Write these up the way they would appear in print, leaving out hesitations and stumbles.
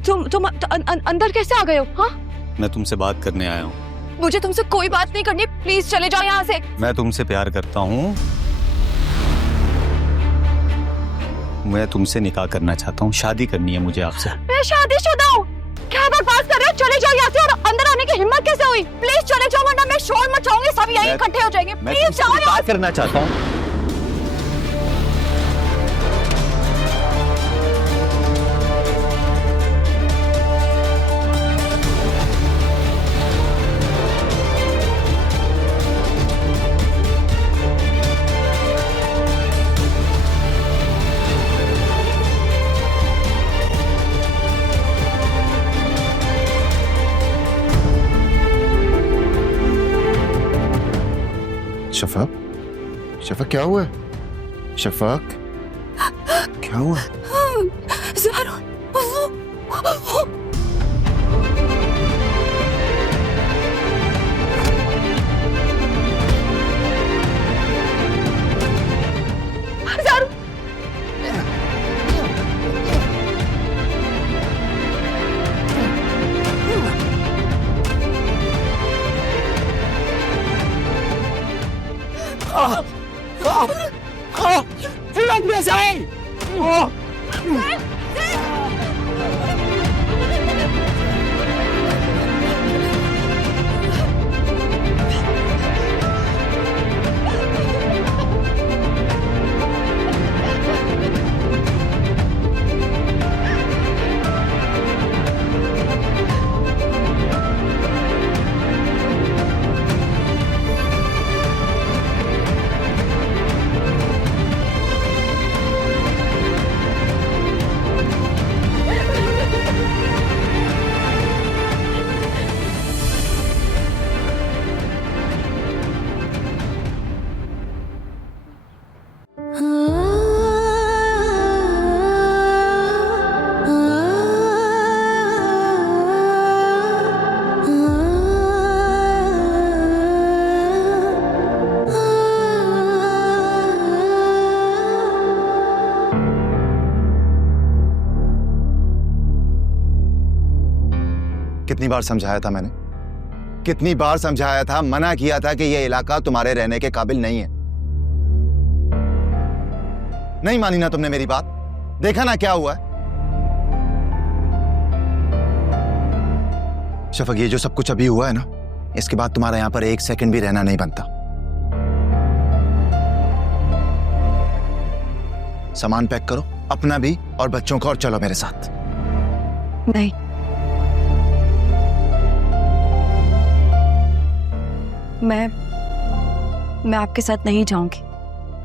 तुम अंदर कैसे आ गए हो? हाँ, मैं तुमसे बात करने आया हूँ। मुझे तुमसे कोई बात नहीं करनी, प्लीज चले जाओ यहाँ से। मैं तुमसे प्यार करता हूँ, मैं तुमसे निकाह करना चाहता हूँ, शादी करनी है मुझे आपसे। मैं शादीशुदा हूँ। क्या बकवास कर रहे हो? चले जाओ यहाँ से। और अंदर आने की हिम्मत कैसे हुई? प्लीज चले जाओ वरना मैं शोर मचाऊंगी, सब यहीं इकट्ठे हो जाएंगे। प्लीज जाओ यहाँ से। करना चाहता हूँ। शफक, शफक क्या हुआ? शफक क्या हुआ? कितनी बार समझाया था मैंने, कितनी बार समझाया था, मना किया था कि यह इलाका तुम्हारे रहने के काबिल नहीं है। नहीं मानी ना तुमने मेरी बात। देखा ना क्या हुआ है। शफक, ये जो सब कुछ अभी हुआ है ना, इसके बाद तुम्हारा यहां पर एक सेकंड भी रहना नहीं बनता। सामान पैक करो, अपना भी और बच्चों का, और चलो मेरे साथ। नहीं, मैं आपके साथ नहीं जाऊंगी।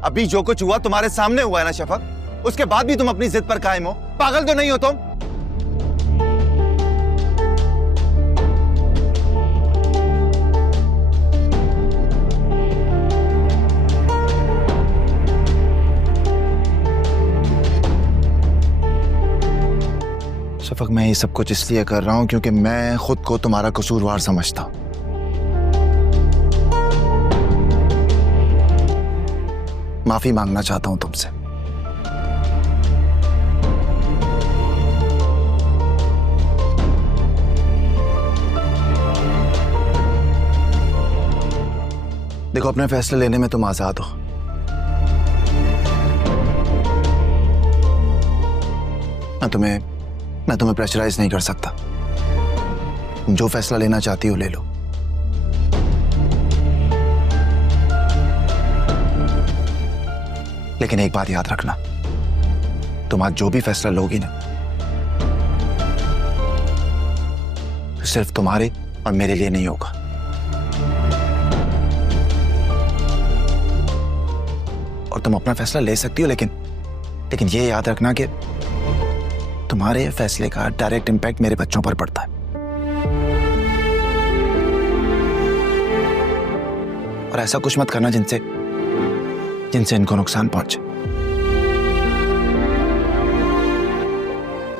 अभी जो कुछ हुआ तुम्हारे सामने हुआ है ना शफक, उसके बाद भी तुम अपनी जिद पर कायम हो। पागल तो नहीं हो तुम? शफक, मैं ये सब कुछ इसलिए कर रहा हूं क्योंकि मैं खुद को तुम्हारा कसूरवार समझता हूं। माफी मांगना चाहता हूं तुमसे। देखो, अपने फैसले लेने में तुम आजाद हो। मैं तुम्हें प्रेशराइज नहीं कर सकता। जो फैसला लेना चाहती हो ले लो। लेकिन एक बात याद रखना, तुम आज जो भी फैसला लोगी ना, सिर्फ तुम्हारे और मेरे लिए नहीं होगा। और तुम अपना फैसला ले सकती हो, लेकिन ये याद रखना कि तुम्हारे फैसले का डायरेक्ट इंपैक्ट मेरे बच्चों पर पड़ता है। और ऐसा कुछ मत करना जिनसे इनको नुकसान पहुंचे।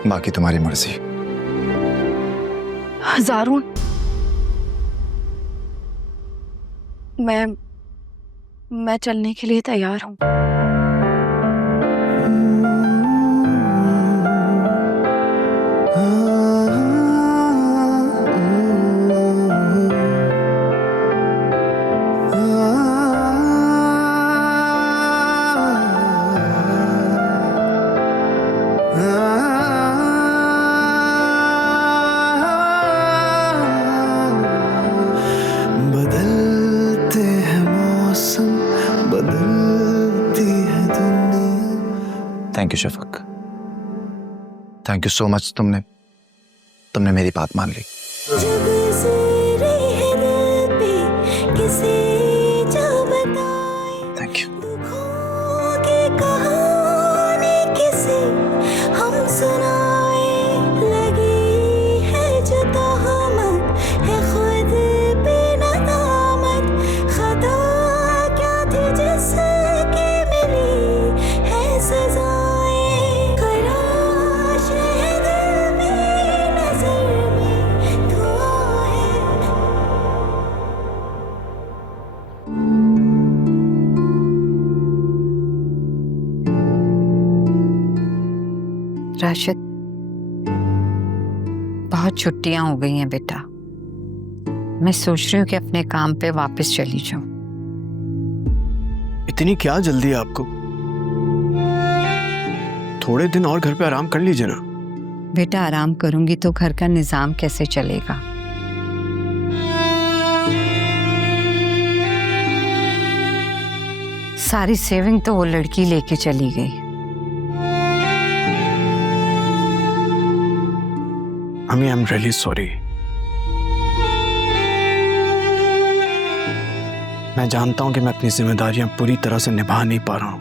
बाकी तुम्हारी मर्जी। ज़ारून, मैं चलने के लिए तैयार हूं। हाँ। Thank you Shafaq, thank you so much. तुमने मेरी बात मान ली। Thank you. राशिद, बहुत छुट्टियां हो गई हैं बेटा। मैं सोच रही हूँ कि अपने काम पे वापस चली जाऊं। इतनी क्या जल्दी है आपको? थोड़े दिन और घर पे आराम कर लीजिए ना। बेटा, आराम करूंगी तो घर का निजाम कैसे चलेगा? सारी सेविंग तो वो लड़की लेके चली गई। अम्मी, आई एम रियली सॉरी। मैं जानता हूं कि मैं अपनी जिम्मेदारियां पूरी तरह से निभा नहीं पा रहा हूं,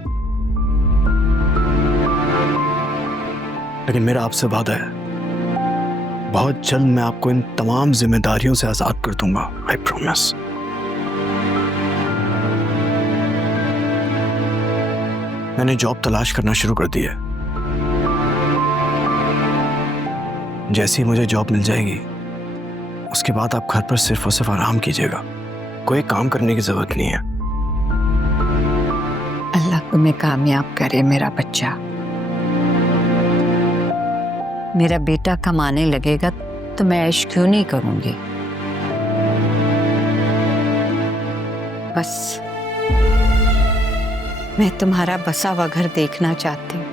लेकिन मेरा आपसे वादा है, बहुत जल्द मैं आपको इन तमाम जिम्मेदारियों से आजाद कर दूंगा। I promise. मैंने जॉब तलाश करना शुरू कर दी है। जैसे ही मुझे जॉब मिल जाएगी, उसके बाद आप घर पर सिर्फ और सिर्फ आराम कीजिएगा, कोई काम करने की जरूरत नहीं है। अल्लाह तुम्हें कामयाब करे मेरा बच्चा। मेरा बेटा कमाने लगेगा तो मैं ऐश क्यों नहीं करूंगी? बस मैं तुम्हारा बसा हुआ घर देखना चाहती हूँ।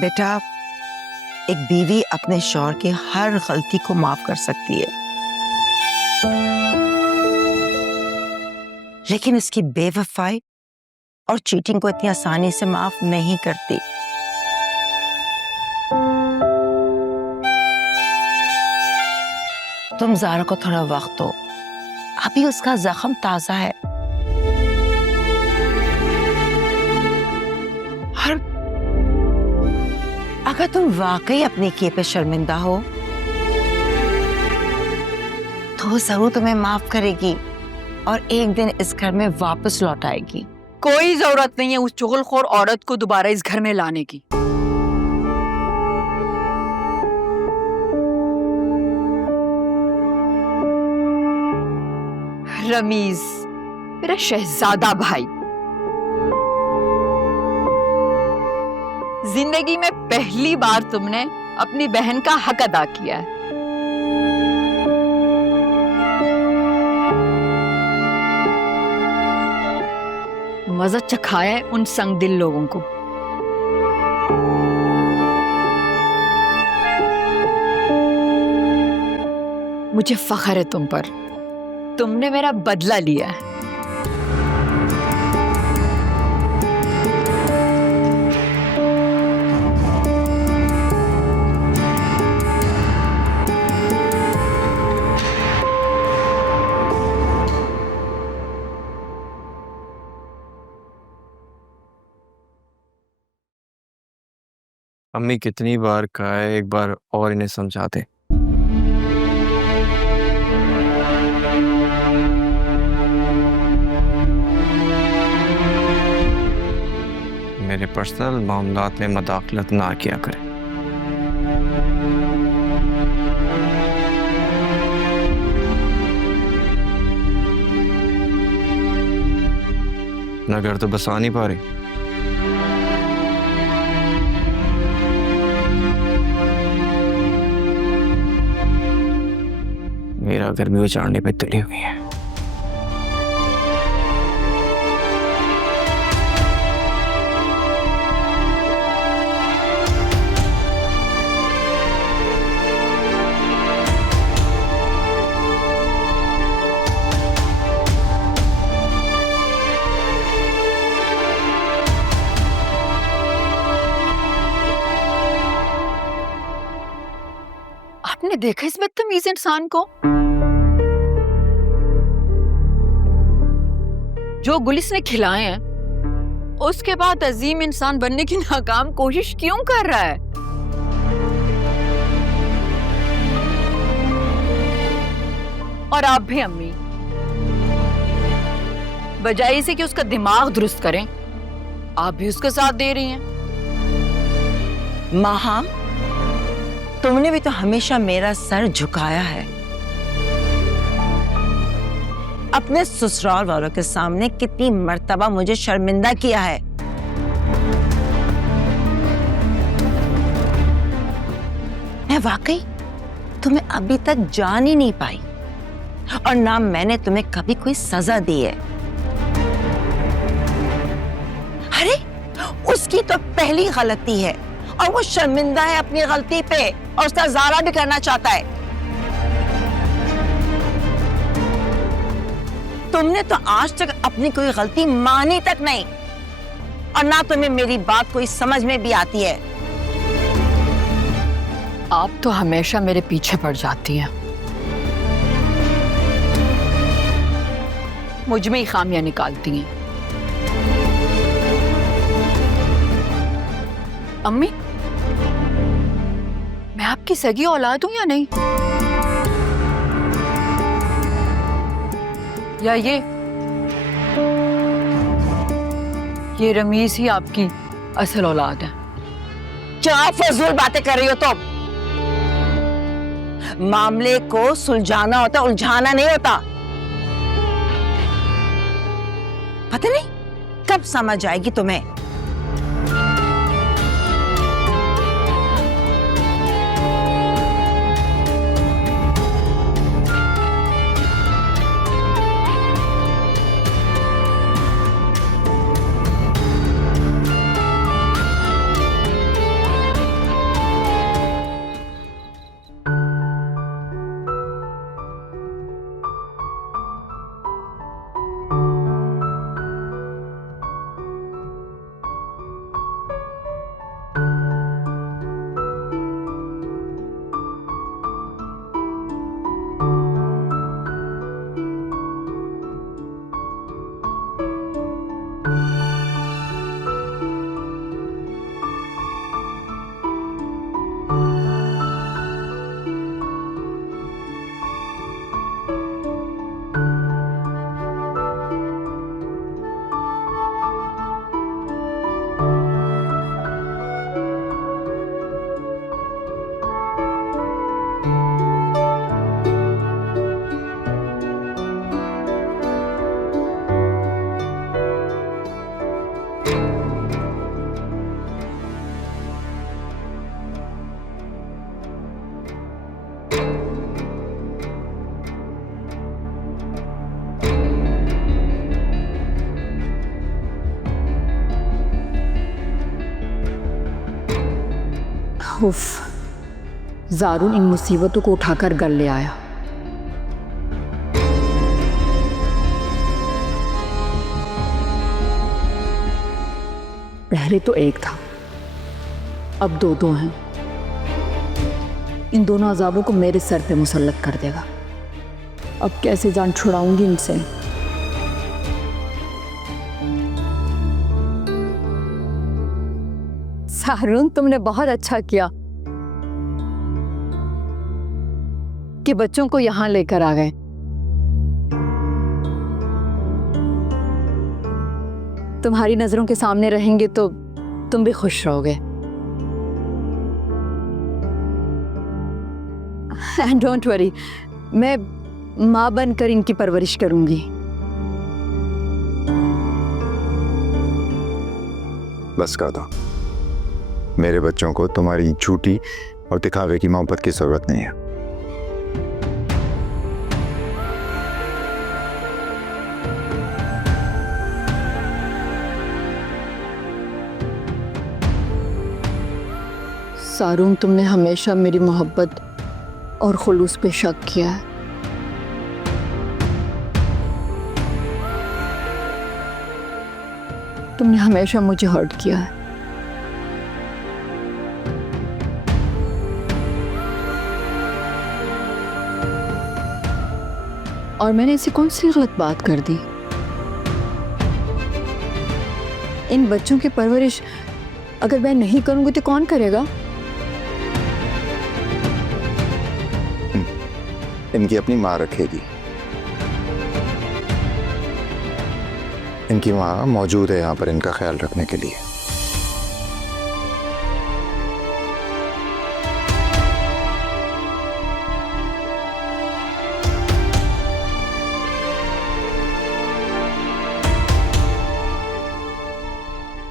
बेटा, एक बीवी अपने शौहर की हर गलती को माफ कर सकती है, लेकिन उसकी बेवफाई और चीटिंग को इतनी आसानी से माफ नहीं करती। तुम ज़ारा को थोड़ा वक्त दो, अभी उसका जख्म ताजा है। और अगर तुम वाकई अपने किए पे शर्मिंदा हो तो वो जरूर तुम्हें माफ करेगी और एक दिन इस घर में वापस लौट आएगी। कोई जरूरत नहीं है उस चुगलखोर औरत को दोबारा इस घर में लाने की। रमीज, मेरा शहजादा भाई, जिंदगी में पहली बार तुमने अपनी बहन का हक अदा किया है। मजा चखाया है उन संग दिल लोगों को। मुझे फख्र है तुम पर, तुमने मेरा बदला लिया है। अम्मी कितनी बार कहा है, एक बार और इन्हें समझा दे। मेरे पर्सनल मामलात में मदाखलत ना किया करें। अपना घर तो बसा नहीं पा रहे। मेरा घर भी उजाड़ने पे तुली हुई है। आपने देखा इस बदतमीज इंसान को? जो गुल इसने खिलाए हैं, उसके बाद अजीम इंसान बनने की नाकाम कोशिश क्यों कर रहा है? और आप भी अम्मी, बजाय इसे कि उसका दिमाग दुरुस्त करें, आप भी उसका साथ दे रही हैं। माँ, तुमने भी तो हमेशा मेरा सर झुकाया है। अपने ससुराल वालों के सामने कितनी मर्तबा मुझे शर्मिंदा किया है। मैं वाकई तुम्हें अभी तक जान ही नहीं पाई, और ना मैंने तुम्हें कभी कोई सजा दी है। अरे उसकी तो पहली गलती है और वो शर्मिंदा है अपनी गलती पे, और उसका इज़ारा भी करना चाहता है। तुमने तो आज तक अपनी कोई गलती मानी तक नहीं, और ना तुम्हें मेरी बात कोई समझ में भी आती है। आप तो हमेशा मेरे पीछे पड़ जाती हैं, मुझ में ही खामियां निकालती हैं। अम्मी, मैं आपकी सगी औलाद हूं या नहीं? या ये रमीज ही आपकी असल औलाद है? क्या फजूल बातें कर रही हो तुम? मामले को सुलझाना होता, उलझाना नहीं होता। पता नहीं कब समझ आएगी तुम्हें। उफ, ज़ारून इन मुसीबतों को उठाकर घर ले आया। पहले तो एक था, अब दो हैं। इन दोनों अजाबों को मेरे सर पे मुसल्लत कर देगा। अब कैसे जान छुड़ाऊंगी इनसे? शाहरुन, तुमने बहुत अच्छा किया कि बच्चों को यहाँ लेकर आ गए। तुम्हारी नजरों के सामने रहेंगे तो तुम भी खुश रहोगे। एंड डोंट वरी, मैं माँ बनकर इनकी परवरिश करूंगी। बस कर दो, मेरे बच्चों को तुम्हारी झूठी और दिखावे की मोहब्बत की जरूरत नहीं है। सारून, तुमने हमेशा मेरी मोहब्बत और खुलूस पे शक किया है। तुमने हमेशा मुझे हर्ट किया है। और मैंने ऐसी कौन सी गलत बात कर दी? इन बच्चों की परवरिश अगर मैं नहीं करूंगी तो कौन करेगा? इनकी अपनी माँ रखेगी। इनकी माँ मौजूद है यहाँ पर इनका ख्याल रखने के लिए।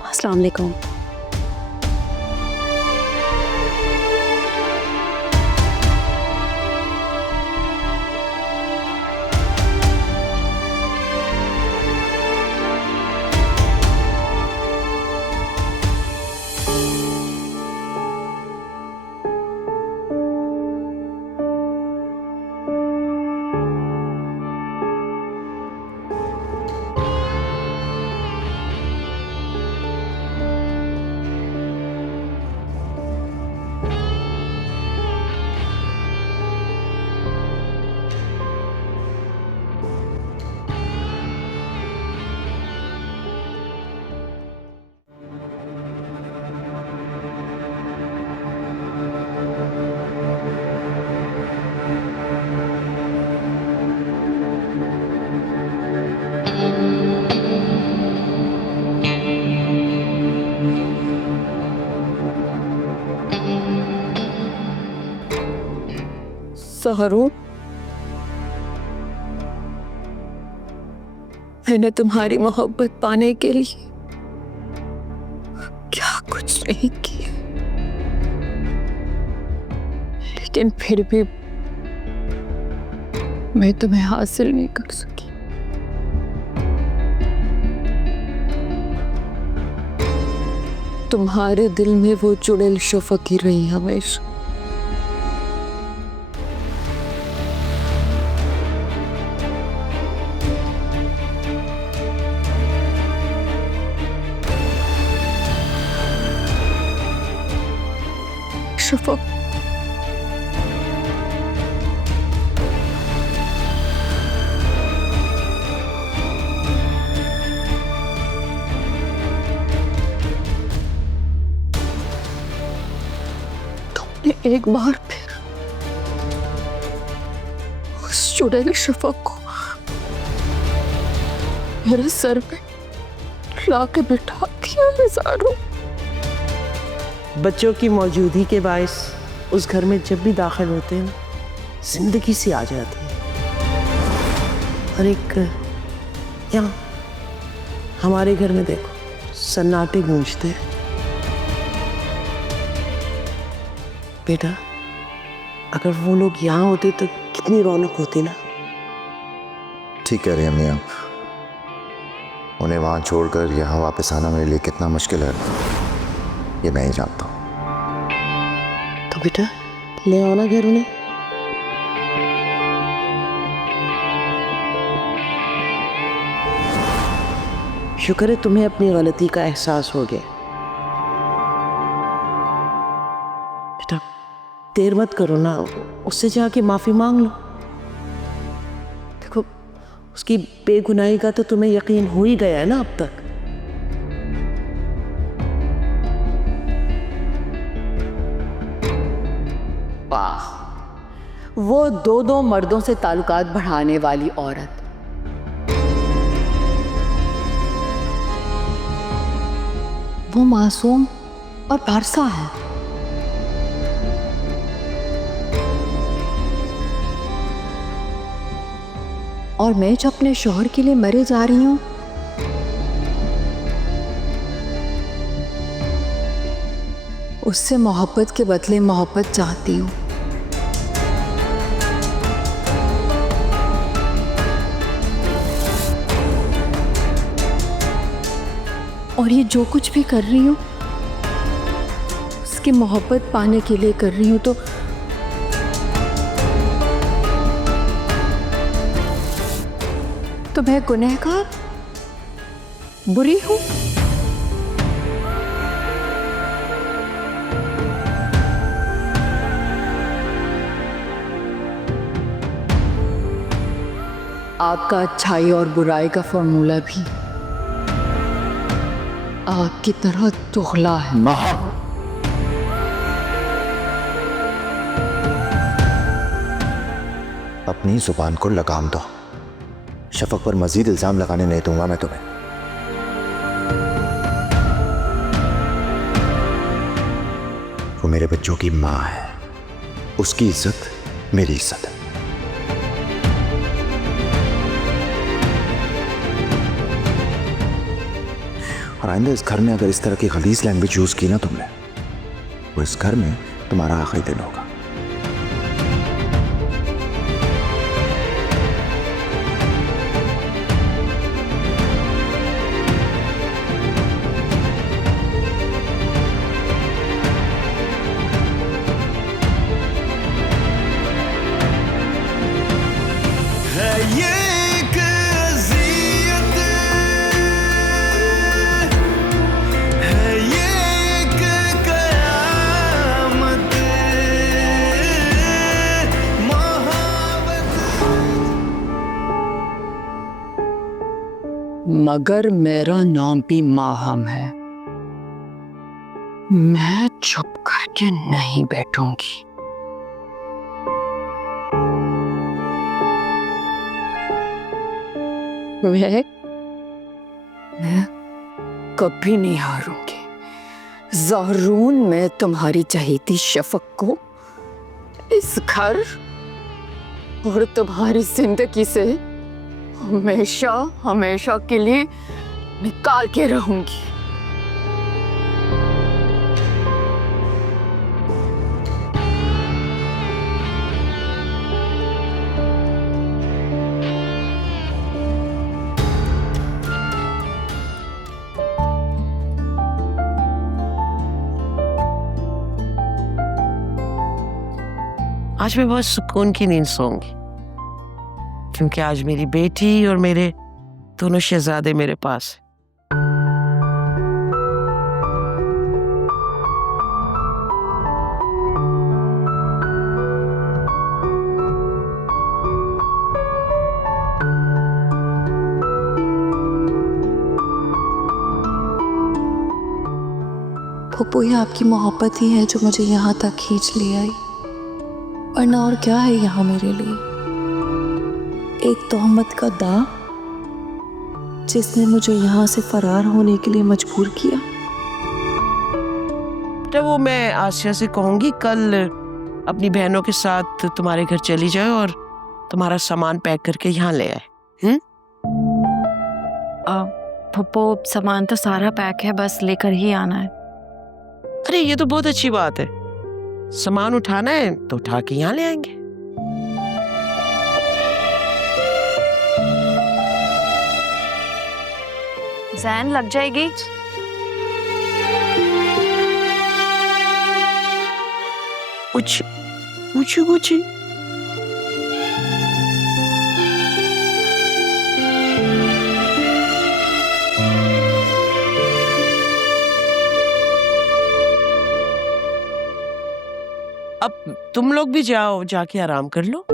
अस्सलाम वालेकुम। सहरू, मैंने तुम्हारी मोहब्बत पाने के लिए क्या कुछ नहीं किया, लेकिन फिर भी मैं तुम्हें हासिल नहीं कर सकी। तुम्हारे दिल में वो चुड़ैल शफक ही रही हमेशा। शफक, तुमने एक बार फिर उस चुड़ैल शफक को मेरे सर पे लाके बिठा दिया है सारू। बच्चों की मौजूदगी के बायस उस घर में जब भी दाखिल होते हैं जिंदगी सी आ जाती है। और एक यहाँ हमारे घर में देखो सन्नाटे गूंजते हैं। बेटा, अगर वो लोग यहाँ होते तो कितनी रौनक होती ना। ठीक कह रही हैं अम्मी आप। उन्हें वहां छोड़कर यहाँ वापस आना मेरे लिए कितना मुश्किल है ये मैं ही जानता हूँ। तो बेटा ले आओ ना घर उन्हें। शुक्र है तुम्हें अपनी गलती का एहसास हो गया। बेटा देर मत करो ना, उससे जाके माफी मांग लो। देखो उसकी बेगुनाही का तो तुम्हें यकीन हो ही गया है ना अब तक। वाह, वो दो मर्दों से ताल्लुकात बढ़ाने वाली औरत। वो मासूम और पारसा है। और मैं जो अपने शोहर के लिए मरे जा रही हूं, उससे मोहब्बत के बदले मोहब्बत चाहती हूं। और ये जो कुछ भी कर रही हूं उसकी मोहब्बत पाने के लिए कर रही हूं। तो मैं गुनहगार, बुरी हूं? आपका अच्छाई और बुराई का फॉर्मूला भी आपकी तरह दोगला है। अपनी जुबान को लगाम दो। शफक पर मजीद इल्जाम लगाने नहीं दूंगा मैं तुम्हें। वो मेरे बच्चों की माँ है, उसकी इज्जत मेरी इज्जत है। और आइंदा इस घर में अगर इस तरह की गलीज लैंग्वेज यूज की ना तुमने, वो इस घर में तुम्हारा आखिरी दिन होगा। मगर मेरा नाम भी माहम है। मैं चुप करके नहीं बैठूंगी। मैं कभी नहीं हारूंगी। ज़हरून, मैं तुम्हारी चहेती शफक को इस घर और तुम्हारी जिंदगी से हमेशा हमेशा के लिए निकाल के रहूंगी। आज मैं बहुत सुकून की नींद सोऊंगी, क्योंकि आज मेरी बेटी और मेरे दोनों शहजादे मेरे पास हैं। फूफू, ये आपकी मोहब्बत ही है जो मुझे यहाँ तक खींच ले आई, वरना और क्या है यहाँ मेरे लिए। एक तोहमत का दाग जिसने मुझे यहाँ से फरार होने के लिए मजबूर किया। तो वो मैं आसिया से कहूंगी कल अपनी बहनों के साथ तुम्हारे घर चली जाए और तुम्हारा सामान पैक करके यहाँ ले आए। पप्पो, सामान तो सारा पैक है, बस लेकर ही आना है। अरे ये तो बहुत अच्छी बात है। सामान उठाना है तो उठा के यहाँ ले आएंगे। जैन लग जाएगी। कुछ पूछू कुछ अब तुम लोग भी जाओ, जाके आराम कर लो।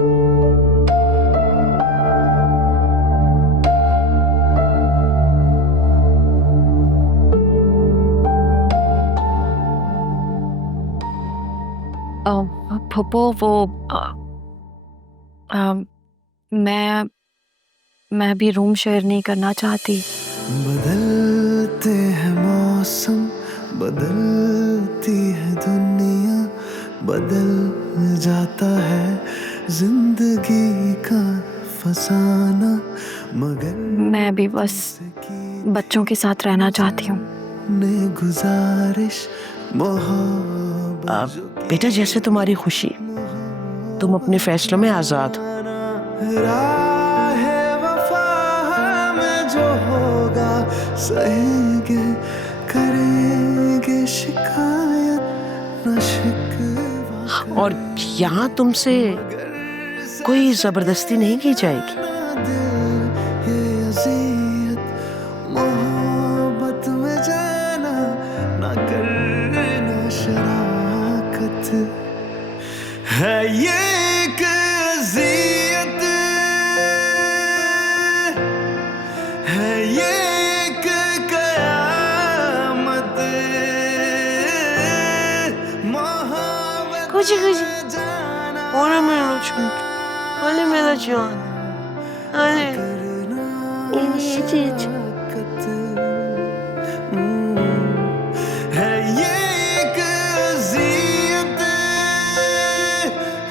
फूफो वो मैं भी रूम शेयर नहीं करना चाहती। बदलते हैं मौसम, बदलती है दुनिया, बदल जाता है जिंदगी का फसाना, मगर मैं भी बस बच्चों के साथ रहना चाहती हूँ। गुजारिश बेटा जैसे तुम्हारी खुशी, तुम अपने फैसलों में आजाद हो। जो होगा सहेंगे, करेंगे शिकायत न शिकवा, और यहाँ तुमसे कोई जबरदस्ती नहीं की जाएगी। ये अज़ियत मोहब्बत में जाना ना करना शराकत है, ये एक अज़ियत है, ये एक कयामत मोहब्बत कुछ और मेरा छोटा, अरे मेरा जान, अरे ये चीज है, ये एक अज़ियत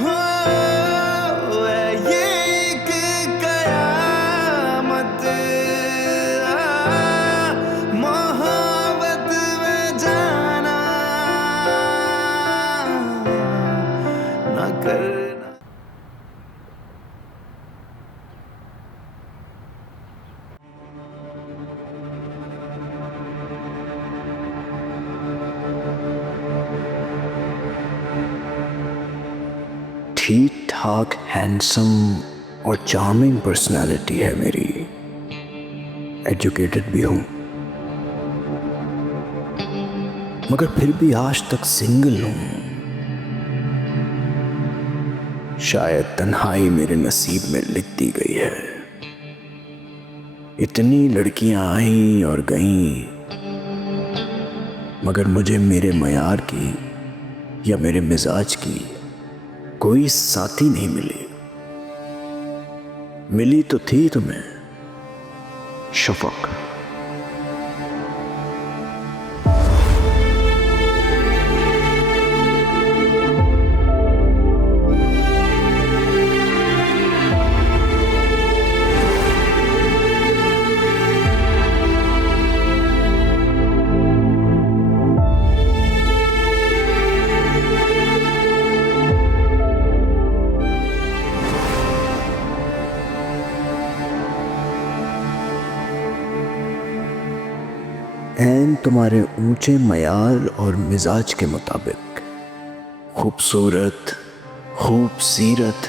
हो, है ये एक कयामत, मोहब्बत में जाना ना करना। ठीक ठाक हैंडसम और चार्मिंग पर्सनालिटी है मेरी, एजुकेटेड भी हूं, मगर फिर भी आज तक सिंगल हूं। शायद तन्हाई मेरे नसीब में लिख दी गई है। इतनी लड़कियां आईं और गईं, मगर मुझे मेरे मयार की या मेरे मिजाज की कोई साथी नहीं मिली। मिली तो थी तुम्हें शफक। ऐन तुम्हारे ऊंचे मयार और मिजाज के मुताबिक खूबसूरत, खूब सीरत,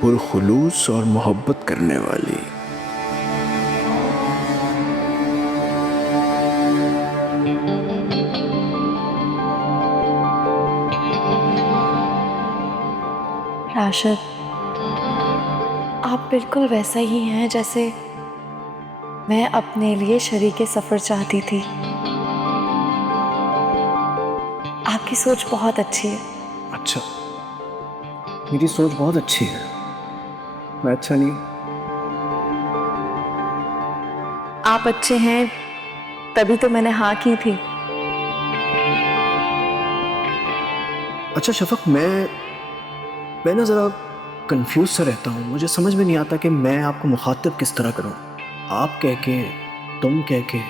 पुरखुलूस और मोहब्बत करने वाली। राशिद, आप बिल्कुल वैसा ही हैं जैसे मैं अपने लिए शरीके सफ़र चाहती थी। आपकी सोच बहुत अच्छी है। अच्छा, मेरी सोच बहुत अच्छी है, मैं अच्छा नहीं? आप अच्छे हैं तभी तो मैंने हाँ की थी। अच्छा शफक, मैं ना ज़रा कंफ्यूज सा रहता हूँ। मुझे समझ में नहीं आता कि मैं आपको मुखातिब किस तरह करूँ, आप कह के, तुम कह के।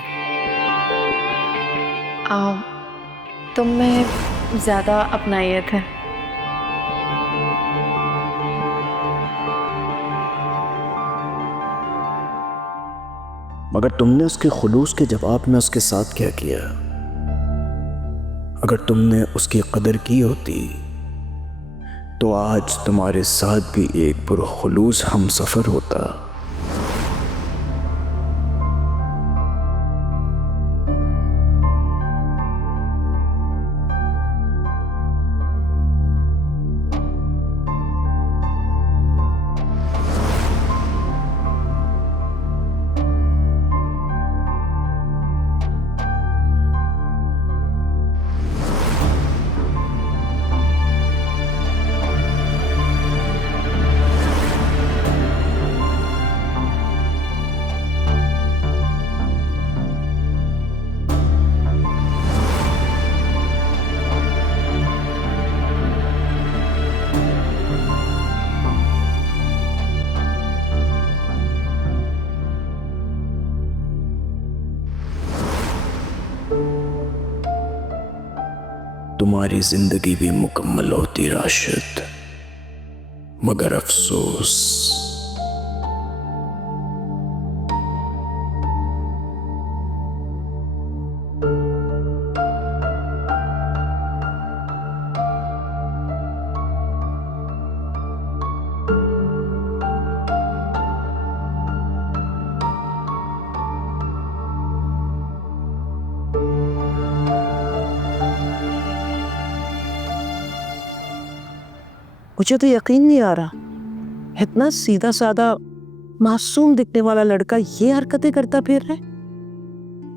तुम में ज़्यादा अपनायत है। मगर तुमने उसके खुलूस के जवाब में उसके साथ क्या किया? अगर तुमने उसकी कदर की होती तो आज तुम्हारे साथ भी एक पुरखुलूस हमसफर होता। हमारी जिंदगी भी मुकम्मल होती राशिद, मगर अफसोस मुझे तो यकीन नहीं आ रहा, इतना सीधा साधा मासूम दिखने वाला लड़का ये हरकतें करता फिर रहा है,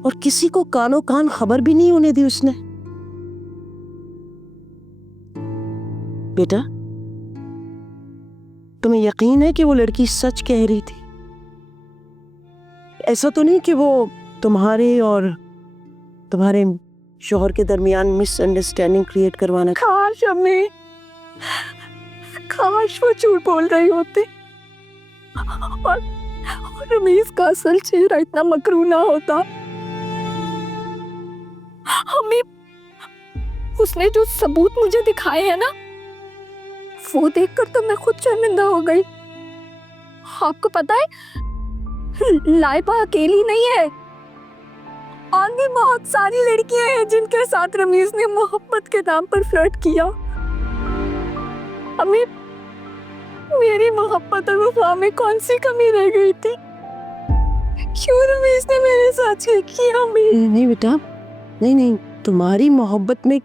और किसी को कानो कान खबर भी नहीं होने दी उसने। बेटा, तुम्हें यकीन है कि वो लड़की सच कह रही थी? ऐसा तो नहीं कि वो तुम्हारे और तुम्हारे शौहर के दरमियान मिसअंडरस्टैंडिंग क्रिएट करवाना? काश अम्मी, काश वो झूठ बोल रही होती और रमीज का असल चेहरा इतना मकरू ना होता। अम्मी, उसने जो सबूत मुझे दिखाए हैं ना, वो देखकर तो मैं खुद शर्मिंदा हो गई। आपको पता है, लाइबा अकेली नहीं है, और भी बहुत सारी लड़कियां हैं जिनके साथ रमीज ने मोहब्बत के नाम पर फ्लर्ट किया। अम्मी, मेरी मोहब्बत और वफा में कौन सी कमी रह गई थी? क्यों रमीज ने मेरे साथ ये किया? अम्मी नहीं बेटा, नहीं, तुम्हारी मोहब्बत में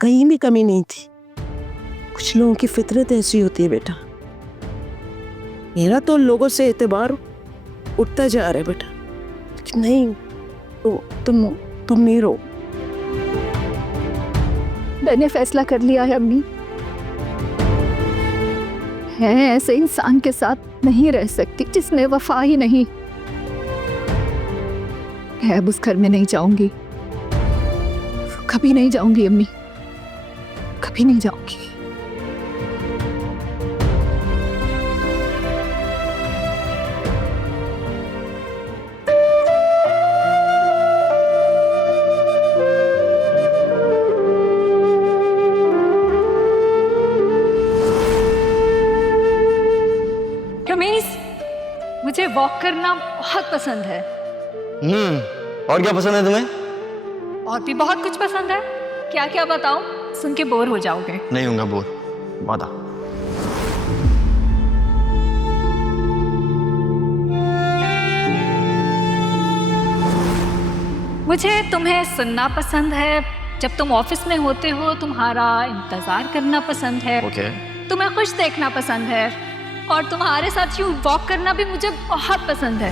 कहीं भी कमी नहीं थी। कुछ लोगों की फितरत ऐसी होती है बेटा। मेरा तो लोगों से एतबार उठता जा रहा है बेटा। नहीं, तुम नहीं रो। मैंने फैसला कर लिया है अम्मी, मैं ऐसे इंसान के साथ नहीं रह सकती जिसमें वफा ही नहीं। मैं अब उस घर में नहीं जाऊंगी, कभी नहीं जाऊंगी अम्मी, कभी नहीं जाऊंगी। मुझे वॉक करना बहुत पसंद है। और क्या पसंद है तुम्हें? और भी बहुत कुछ पसंद है। क्या क्या बताऊं? सुन के बोर हो जाओगे। नहीं होगा बोर, वादा। मुझे तुम्हें सुनना पसंद है। जब तुम ऑफिस में होते हो तुम्हारा इंतजार करना पसंद है। तुम्हें खुश देखना पसंद है, और तुम्हारे साथ यूं वॉक करना भी मुझे बहुत पसंद है।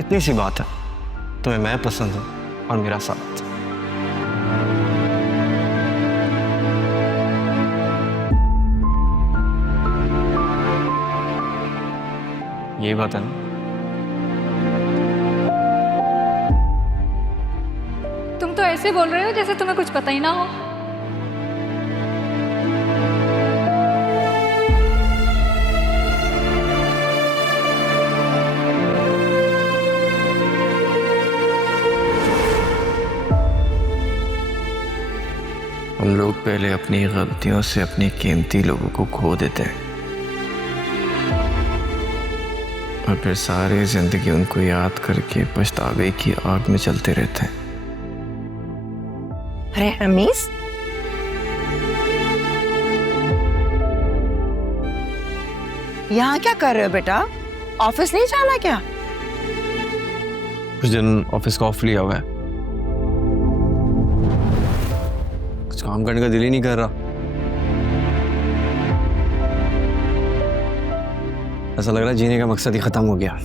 इतनी सी बात है, तुम्हें मैं पसंद हूं और मेरा साथ। यही बात है ना? तुम तो ऐसे बोल रहे हो जैसे तुम्हें कुछ पता ही ना हो। हम लोग पहले अपनी गलतियों से अपने कीमती लोगों को खो देते हैं, और फिर सारी जिंदगी उनको याद करके पछतावे की आग में चलते रहते हैं। अरे रमीज, यहाँ क्या कर रहे हो बेटा? ऑफिस नहीं जाना क्या? कुछ दिन ऑफिस का ऑफ लिया हुआ है, कुछ काम करने का दिल ही नहीं कर रहा। ऐसा लग रहा है जीने का मकसद ही खत्म हो गया।